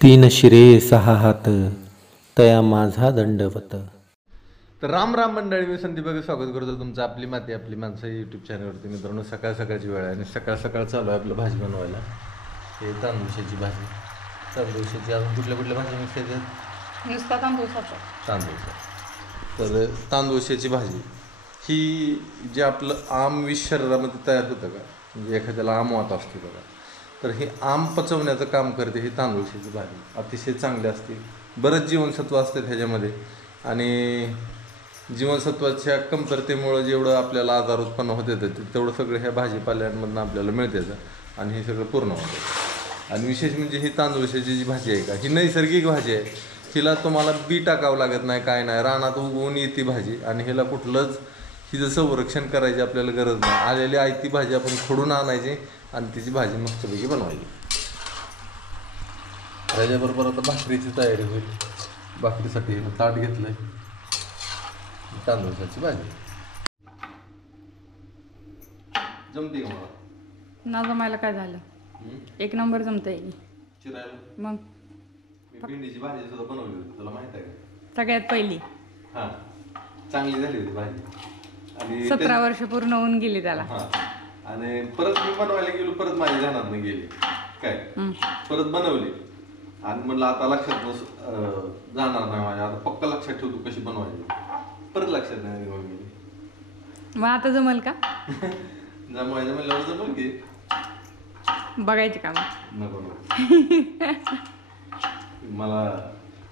तीन शिरे सहा हात तया माझा दंडवत. तर राम राम मंडळी, मी संदीप बघा स्वागत करतो तुमचं आपली माती आपली माणसं यूट्यूब चॅनलवरती. मित्रांनो, सकाळ सकाळची वेळ आहे आणि सकाळ सकाळ चालू आहे आपलं भाजी बनवायला. हे तांदूळशाची भाजी. तांदूळशाची अजून कुठल्या कुठल्या भाज्या मिक्स येतात? नुसता तांदूळशाचा. तर तांदूळशाची भाजी ही जे आपलं आमविष शरीरामध्ये तयार होतं का, म्हणजे एखाद्याला आमवात असते बघा, तर हे आम पचवण्याचं काम करते ही तांदूळशाची भाजी. अतिशय चांगली असते, बरंच जीवनसत्व असते ह्याच्यामध्ये आणि जीवनसत्वाच्या कमतरतेमुळं जेवढं आपल्याला आजार उत्पन्न होत येतं तेवढं सगळं ह्या भाजीपाल्यांमधून आपल्याला मिळतं आणि हे सगळं पूर्ण होतं. आणि विशेष म्हणजे ही तांदूळशाची जी भाजी आहे का, ही नैसर्गिक भाजी आहे. हिला तुम्हाला बी टाकावं लागत नाही, काय नाही, रानात उगवून येते भाजी आणि हिला कुठलंच हिचं संरक्षण करायची आपल्याला गरज नाही. आलेली आयती भाजी आपण खोडून आणायची आणि तिची भाजी मस्तपैकी बनवायची. त्याच्याबरोबर आता भाकरीची तयारी होईल. भाकरीसाठी ताट घेतलंय, तांदूळाची भाजी. जमते का मला? ना जमायला काय झालं, एक नंबर जमतंय. चिरायला मग मी भेंडीची भाजी सुद्धा बनवली होती, तुला माहित आहे का? सगळ्यात पहिली. हां, चांगली झाली होती भाजी. आणि 17 वर्ष पूर्ण होऊन गेली त्याला. हां, आणि परत मी बनवायला गेलो, परत माझ्या ध्यानात गेली काय, परत बनवली आणि म्हटलं आता लक्षात जाणार नाही माझ्या, आता पक्का लक्षात ठेवतो कशी बनवायची. परत लक्षात नाही गेली. मग आता जमल का? जमवायचं म्हणल्यावर जमल की. बघायची का मग? नको मला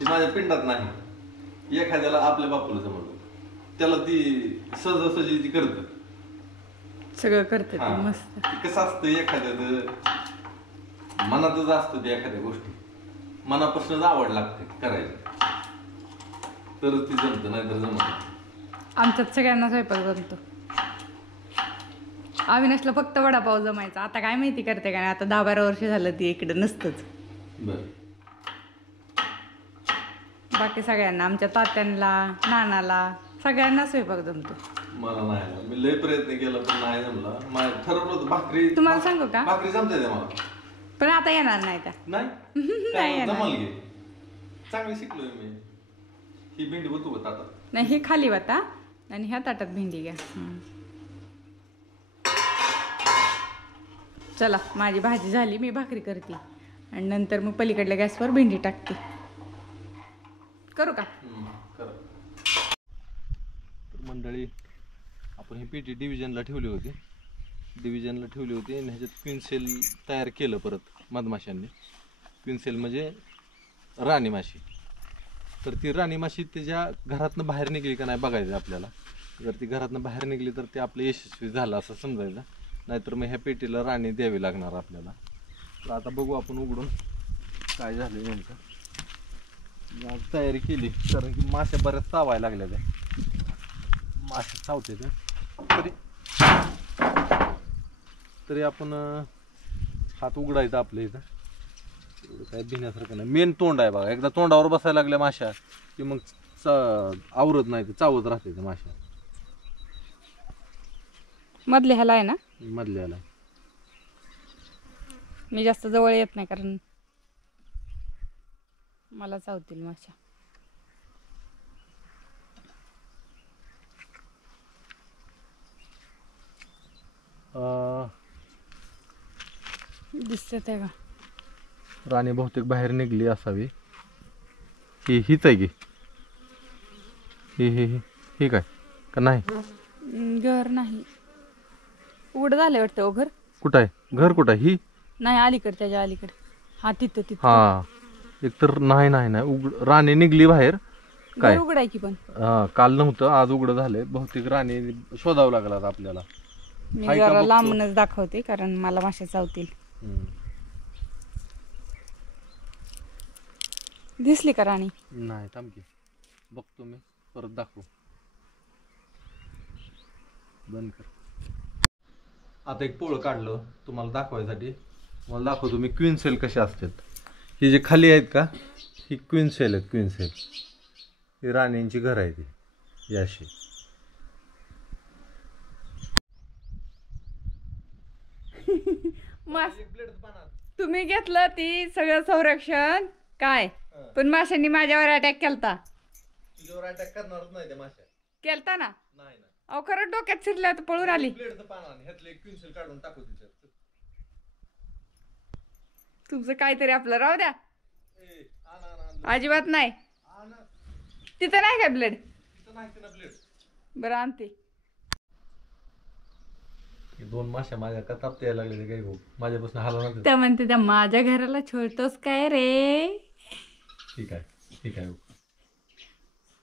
ती माझ्या पिंडात नाही. एखाद्याला आपल्या बापूला जमवलं त्याला ती सहजासहजी ती करत सगळं करते मस्त. कसं असतं, एखाद्याचं मनातच असतं ते, एखाद्या गोष्टी मनापासूनच आवड लागते करायची तरच ती जमतं, नाही तर जमत. आमच्यात सगळ्यांना स्वयंपाक जमतो. अविनाशला फक्त वडापाव जमायचा, आता काय माहिती करते काय, आता 10-12 वर्ष झालं ती इकडे नसतंच. बरं. बाकी सगळ्यांना, आमच्या तात्यांना, नानाला, सगळ्यांना स्वयंपाक जमतो. मला नाही, मी लय प्रयत्न केला पण नाही जमला. माझं ठरवलं होतं भाकरी. तुम्हाला सांगू का, भाकरी जमते मला, पण आता येणार नाही त्या. नाही जमाल गे. चांगली शिकलोय मी. ही भेंडी होतो का ताटात? नाही, हे खाली वाटा आणि ह्या ताटात भेंडी घ्या. चला, माझी भाजी झाली, मी भाकरी करते आणि नंतर मग पलीकडल्या गॅसवर भेंडी टाकते. करू का? मंडळी, आपण ही पेटी डिव्हिजनला ठेवली होती आणि ह्याच्यात क्विन्सेल तयार केलं परत मधमाशांनी. क्विन्सेल म्हणजे राणी माशी. तर ती राणी माशी त्याच्या घरातनं बाहेर निघली का नाही बघायचं आपल्याला. जर ती घरातनं बाहेर निघली तर ते आपलं यशस्वी झालं असं समजायचं, नाहीतर मग ह्या पेटीला राणी द्यावी लागणार आपल्याला. तर आता बघू आपण उघडून काय झालं नेमकं. आज तयारी केली कारण की माश्या बऱ्याच चावायला लागल्या, त्या मासे चावते तरी आपण हात उघडायचा आपल्या इथं. एवढं काय भिण्यासारखं नाही. मेन तोंड आहे बघा, एकदा तोंडावर बसायला लागल्या माश्या की मग आवरत नाही, ते चावत राहते त्या माश्या. मधल्या ह्याला आहे ना, मधल्याला मी जास्त जवळ येत नाही कारण मला चावतील माश्या. दिसते ते का राणी बहुतेक बाहेर निघली असावी. हीच आहे की ही काय का नाही? घर नाही, उघड झालं वाटतं. घर कुठं आहे? घर कुठं आहे? ही नाही, अलीकडे, त्याच्या अलीकडे. हा तिथं. हा, एकतर नाही राणी निघली बाहेर. काय उघड आहे की, पण काल नव्हतं, आज उघडं झालंय. बहुतेक राणी शोधावं लागला आपल्याला. मी जरा लांबूनच दाखवते कारण मला माश्या चावतील. दिसली का राणी? नाही, थांब की बघतो मी, परत दाखवू. बंद कर. आता एक पोळं काढलं तुम्हाला दाखवायसाठी. मला दाखवतो मी क्वीनसेल कसे असतात. ही जे खाली आहेत का, ही क्वीनसेल आहेत. क्वीनसेल ही राणींची घर आहे ती अशी. तुम्ही घेतलं ती सगळं संरक्षण, काय पण माशांनी माझ्यावर अटॅक केलता. तुझ्यावर अटॅक करणारच नाही त्या माश्या. केलता ना. नाही ना. अहो खरंच डोक्यात शिरल्या तर पळून आली. ब्लेडचं पान आण, ह्यातलं एक पेन्सिल काढून टाकू तिच्यात. तुमचं काहीतरी आपलं राहू द्या. ए, आण आण आण. अजिबात नाही. आण. तिथं नाही काय ब्लेड? तिथं नाही ना ब्लेड. बरं आणते. दोन माश्या माझ्या का तापता यायला लागले काय भाऊ, माझ्यापासून हलवणार. त्या म्हणते त्या माझ्या घराला छोडतोस काय रे. ठीक आहे ठीक आहे.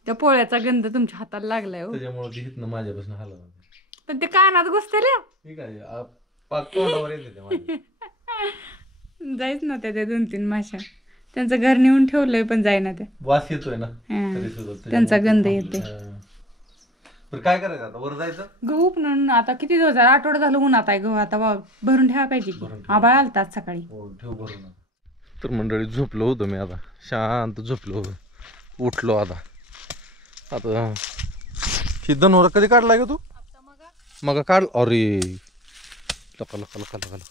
त्या पोळ्याचा गंध तुमच्या हाताला लागलाय हो. त्याच्यामुळे ती हितनं माझ्यापासून हलवणार. पण ते कानात घुसतल्या. ठीक आहे. पाक तोंडावर येते ते माझ्या. जायच ना त्या 2-3 माश्या. त्यांचं घर नेऊन ठेवलंय पण जाईना त्या. वास येतोय ना हा. तरी सुद्धा त्यांचा गंध येते. बरं काय करायचं आता, वर जायचं. गहू पण आता किती दिवस झाले, आठवडा झालं उन्हात आहे गहू. आता भरून ठेवा पाहिजे की. आबाळ आलतात सकाळी. हो ठेव भरून. तर मंडळी झोपलो होतो मी, आता शांत झोपलो होतो. उठलो आता. आता ही दनोरा कधी काढलाय का तू? मग काढ. अरे लका लका लका लका लका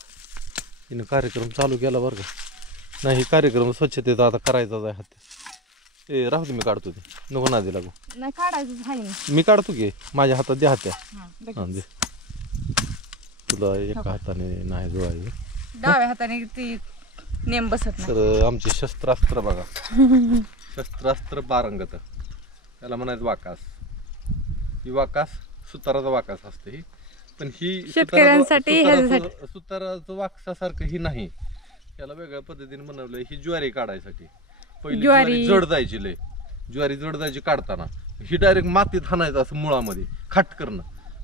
हिनं कार्यक्रम चालू केला बरं का. नाही कार्यक्रम स्वच्छतेचा आता करायचाच आहे. हात ए राहू दे, मी काढतो ते, नको ना दे लागू. नाही काढायचं आहे. मी काढतो की, माझ्या हातात दे हात्या. हा, दे. तुला एका हाताने नाही जोडायचं. डाव्या हाताने ती नेम बसत नाही. तर आमचे शस्त्रास्त्र बघा. शस्त्रास्त्र पारंगत, त्याला म्हणायचं वाकास. ही वाकास सुताराचा वाकास असते ही. पण ही शेतकऱ्यांसाठी सुताराचं वाकसासारखं ही नाही. याला वेगळ्या पद्धतीने बनवलंय. ही ज्वारी काढायसाठी पहिली ज्वारी जड जायची लय. ज्वारी जड जायची काढताना ही डायरेक्ट मातीत हाणायचं असं मुळामध्ये खाट करणं.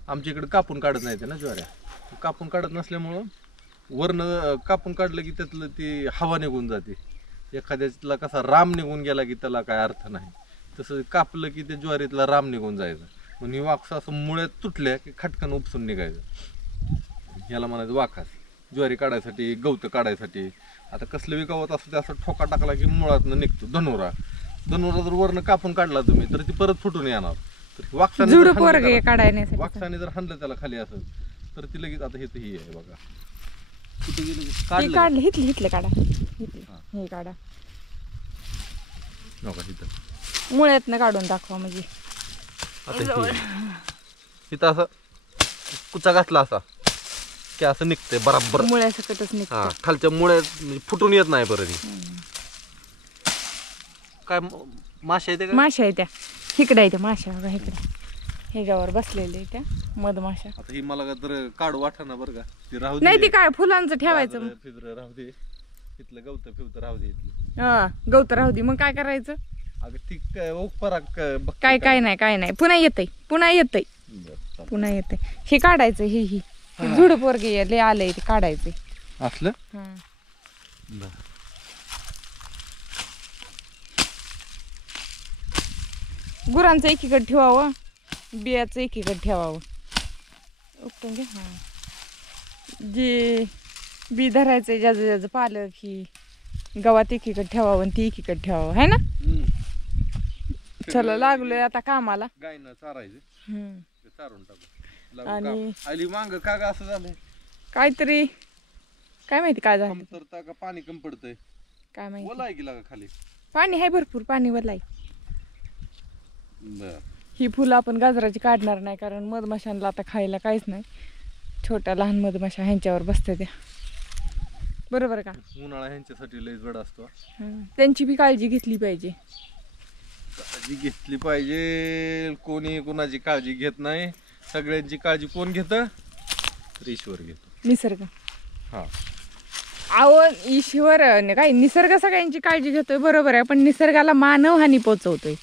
आमच्या इकडे कापून काढत नाही ते ना ज्वाऱ्या. कापून काढत नसल्यामुळं वरनं कापून काढलं की त्यातलं ती हवा निघून जाते. एखाद्याला कसा राम निघून गेला की त्याला काय अर्थ नाही, तसं कापलं की त्या ज्वारीतला राम निघून जायचा. म्हणून ही वाकस असं मुळ्यात तुटल्या की खटकन उपसून निघायचं. याला म्हणायचं वाकास. ज्वारी काढायसाठी, गवत काढायसाठी. आता कसलं गवत असं ते असं ठोका टाकला की मुळातनं निघतो धनुरा. धनुरा जर वरनं कापून काढला तुम्ही तर ती परत फुटून येणार. तर वाकसाने जर हाणलं त्याला खाली असेल तर ती लगेच. आता हे तर ही आहे बघा. कुठे गेलं काढलं हिथले काढा. हे काढा नका इथं मुळ्यातनं काढून दाखवा म्हणजे. आता इथं असं कुचा घातला असा की असं निघतंय बराबर. मुळ्यासकटच हा निघतं. खालच्या मुळ्यात म्हणजे फुटून येत नाही बरं. काय माशा येते का? माशा आहे त्या इकडे आहे त्या माशा बघा इकडे ह्याच्यावर बसलेले त्या मधमाशा. आता ही मला तर काढू वाटना बरं का. ती राहू नाही ती काय फुलांचं ठेवायचं. फिजर राहू दे. इथलं गवत फिवत राहू दे. इथलं हा गवत राहू दे. मग काय करायचं? अगं ती उपराक काय नाही पुन्हा येतय. पुन्हा येतय. हे काढायचं. ही झुड पोरगे लय आलंय ते काढायचं असलं. गुरांचं एकीकडे ठेवावं, बियाचं एकीकडे ठेवावं. उपटून घ्या. हा जे बी धरायचं ज्याचं पालक ही गवात एकीकडे ठेवावं आणि ती एकीकडे ठेवावं है ना. चला लागलोय आता कामाला. गायनं चारायचं. चारून टाकू. आणि आली मांग का असं झालंय काहीतरी काय माहिती काय झालं. कमतरता का पाणी कम पडतंय काय माहिती. ओला आहे की लागा खाली. पाणी आहे भरपूर. पाणी वरलाय. बर. ही फुलं आपण गाजराची काढणार नाही कारण मधमाशांना आता खायला काहीच नाही. छोट्या लहान मधमाशा ह्यांच्यावर बसते त्या. बरोबर का. उन्हाळा ह्यांच्यासाठी लय जड असतो. त्यांची बी काळजी घेतली पाहिजे. काळजी घेतली पाहिजे. कोणी कोणाची काळजी घेत नाही. सगळ्यांची काळजी कोण घेतं तर ईश्वर घेतो. निसर्ग. हा अहो ईश्वर काय निसर्ग सगळ्यांची काळजी घेतोय बरोबर आहे. पण निसर्गाला मानव हानी पोचवतोय.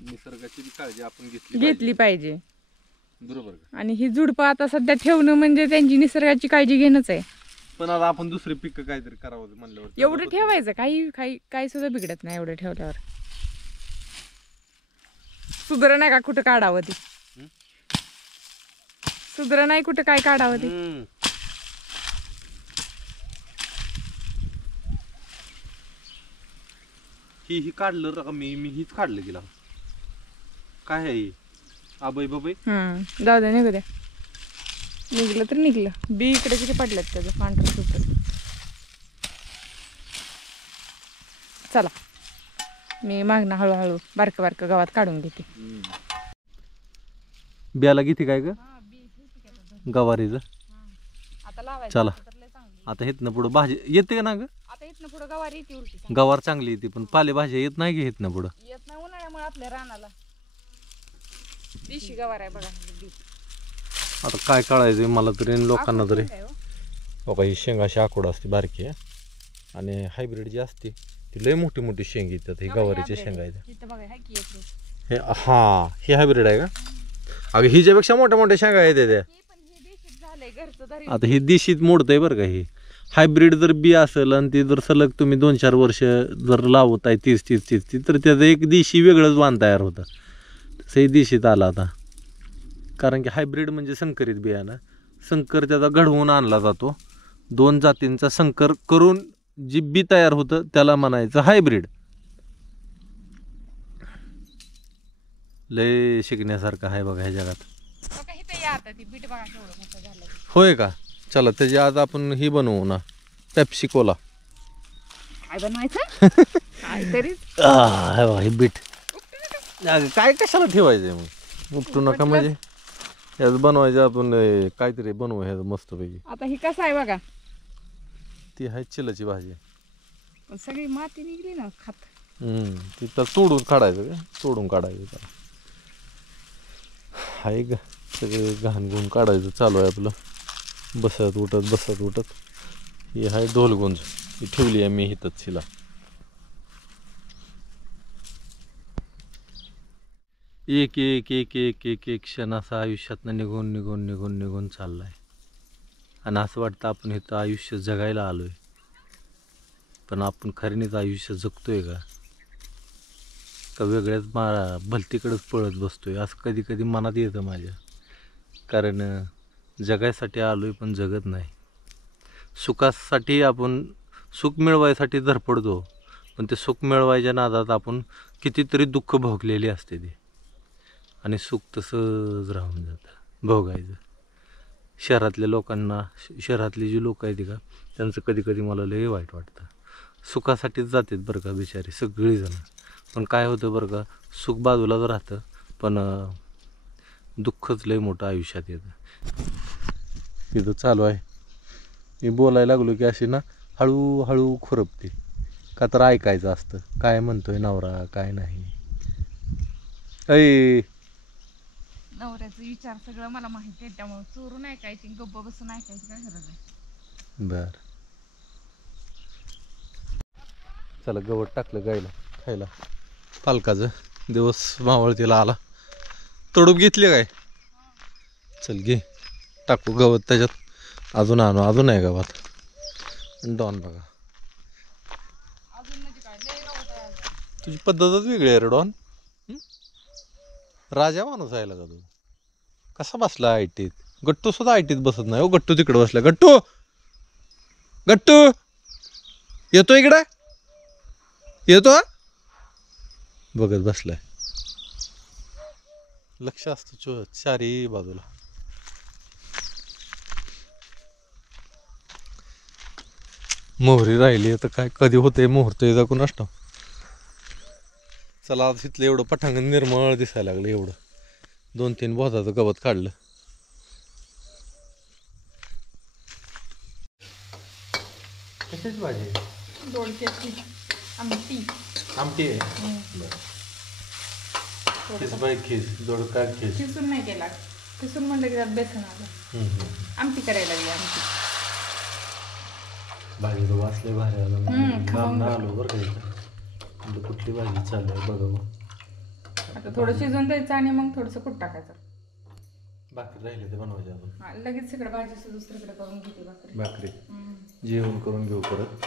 निसर्गाची काळजी आपण घेतली पाहिजे. बरोबर का. आणि ही झुडपं आता सध्या ठेवणं म्हणजे त्यांची निसर्गाची काळजी घेणंच आहे. पण आता आपण दुसरी पिक काहीतरी करावं म्हणल्यावर एवढं ठेवायचं काही सुद्धा बिघडत नाही एवढं ठेवल्यावर. सुधर नाही का कुठं काढावं ती. सुधर नाही कुठं काय काढावं ती. ही काढलं मी हीच काढलं गेला. काय आहे आबाई बाबाई. जाऊ द्या निघू द्या. निघलं तर निघलं. बी इकडे किती पडल्यात त्याचं पांढरं सुपर. चला मी मागणं हळूहळू बारकं बारकं गावात काढून घेते. बियाला किती काय ग गवारीचं? आता लावायचं चला तर लय चांगली. आता इथनं पुढं भाजी येते का ना ग? आता इथनं पुढं गवारी येते उलटी चांगली. गवार चांगली येते पण पालेभाज्या येत नाही की इथनं पुढं. येत नाही उन्हाळ्यामुळे आपल्या रानाला. देशी गवार आहे बघा बी. आता काय कळायचं मला तरी आणि लोकांना तरी. काय हो? बघा ही शेंग अशी आखोड असते बारकी आहे आणि हायब्रिड जी असते ती लय मोठी मोठी शेंग येतात. ही गवारीची शेंग आहे इथं बघा हाय की एक रोज. हे. हा ही हायब्रिड आहे का? अगं हिच्यापेक्षा मोठ्या मोठ्या शेंगा येते त्या. पण हे देशीच झालंय घरचं तरी. आता ही देशीत मोडतंय बरं का. ही हायब्रिड जर बी असेल आणि ती जर सलग तुम्ही 2-4 वर्ष जर लावताय 30 तर त्याचं एक देशी वेगळंच वाण तयार होतं. तसंही देशीत आला आता. कारण की हायब्रिड म्हणजे संकरित बियाणं. संकर त्याचा घडवून आणला जातो. 2 जातींचा संकर करून जी बी तयार होतं त्याला म्हणायचं हायब्रिड. लय शिकण्यासारखं आहे बघा ह्या जगात. बघा इथं या आता ती बीट बघा केवढं मोठं झालं. होय का? चला त्याची आज आपण ही बनवू ना पेप्सी कोला. काय बनवायचं? काहीतरी हे बीट काय कशाला ठेवायचंय मग? उपटू नका म्हणजे ह्याच बनवायचं आपण काहीतरी बनवू ह्याचं मस्तपैकी. आता ही कसं आहे बघा. ती आहे चिलाची भाजी. पण सगळी माती निघली ना खात. ती तर तोडून काढायचं का? तोडून काढायचं त्याला. हाय ग सगळे घाण गुण काढायचं चालू आहे आपलं. बसत उठत. ही आहे ढोलगुंज. ही ठेवली आहे मी इथंच हिला. एक एक एक एक एक एक क्षण असा आयुष्यातनं निघून चाललाय. आणि असं वाटतं आपण इथं आयुष्य जगायला आलोय. पण आपण खऱ्यानेच आयुष्य जगतोय का वेगळ्याच भलतीकडेच पळत बसतोय असं कधी कधी मनात येतं माझ्या. कारण जगायसाठी आलोय पण जगत नाही. सुखासाठी आपण सुख मिळवायसाठी धडपडतो पण ते सुख मिळवायच्या नादात आपण कितीतरी दुःख भोगलेली असते ती. आणि सुख तसंच राहून जातं भोगायचं. शहरातल्या लोकांना शहरातली जी लोक आहेत का त्यांचं कधी कधी मला लय वाईट वाटतं. सुखासाठीच जातात बरं का बिचारी सगळीजण. पण काय होतं बरं का सुख बाजूलाच राहतं पण दुःखच लय मोठं आयुष्यात येतं. तिथं चालू आहे मी बोलायला लागलो की अशी ना हळूहळू खुरपते. का तर ऐकायचं असतं काय म्हणतोय नवरा काय नाही. ऐ नवऱ्याचा विचार सगळं मला माहिती आहे त्यामुळे चोरून ऐकायची गप्प बसून ऐकायची काय गरज आहे. बर चला गवत टाकलं गायला खायला. पालकाचं दिवस मावळतीला आला. तडूप घेतली काय? चल घे टाकू गवत त्याच्यात. अजून आणू अजून आहे गावात. डॉन बघा अजून म्हणजे काय लय गवत आहे अजून. तुझी पद्धतच वेगळी आहे रे डॉन. राजा माणूस आहे का तू? कसा बसला आयटीत? गट्टू सुद्धा आयटीत बसत नाही. हो गट्टू तिकडे बसला. गट्टू येतो इकडे येतो बघत बसलाय. लक्ष असतं चारी बाजूला. मोहरी राहिली तर काय कधी होते मुहूर्त जगून असतो. चला आज इथलं एवढं पटांगण निर्मळ दिसायला लागलं. एवढं 2-3 बोधाचं गवत काढलं. कशाची भाजी? दोडक्याची आमटी. आमटी आहे. खिस बाई खिस दोडका खिस. खिसून नाही केला. खिसून म्हणलं की त्यात बेसन आलं. आमटी करायला लागली आमटी. भाजीचं वासले भारी आलं. खाऊन ना आलो बरं का इथं. कुठली भाजी चालू आहे बघावं. आता थोडं शिजवून द्यायचं आणि मग थोडंसं कूट टाकायचं. भाकरी राहिले ते बनवायचे अजून. लगेच इकडे भाजी दुसरीकडे करून घेते भाकरी. भाकरी जेवण करून घेऊ परत.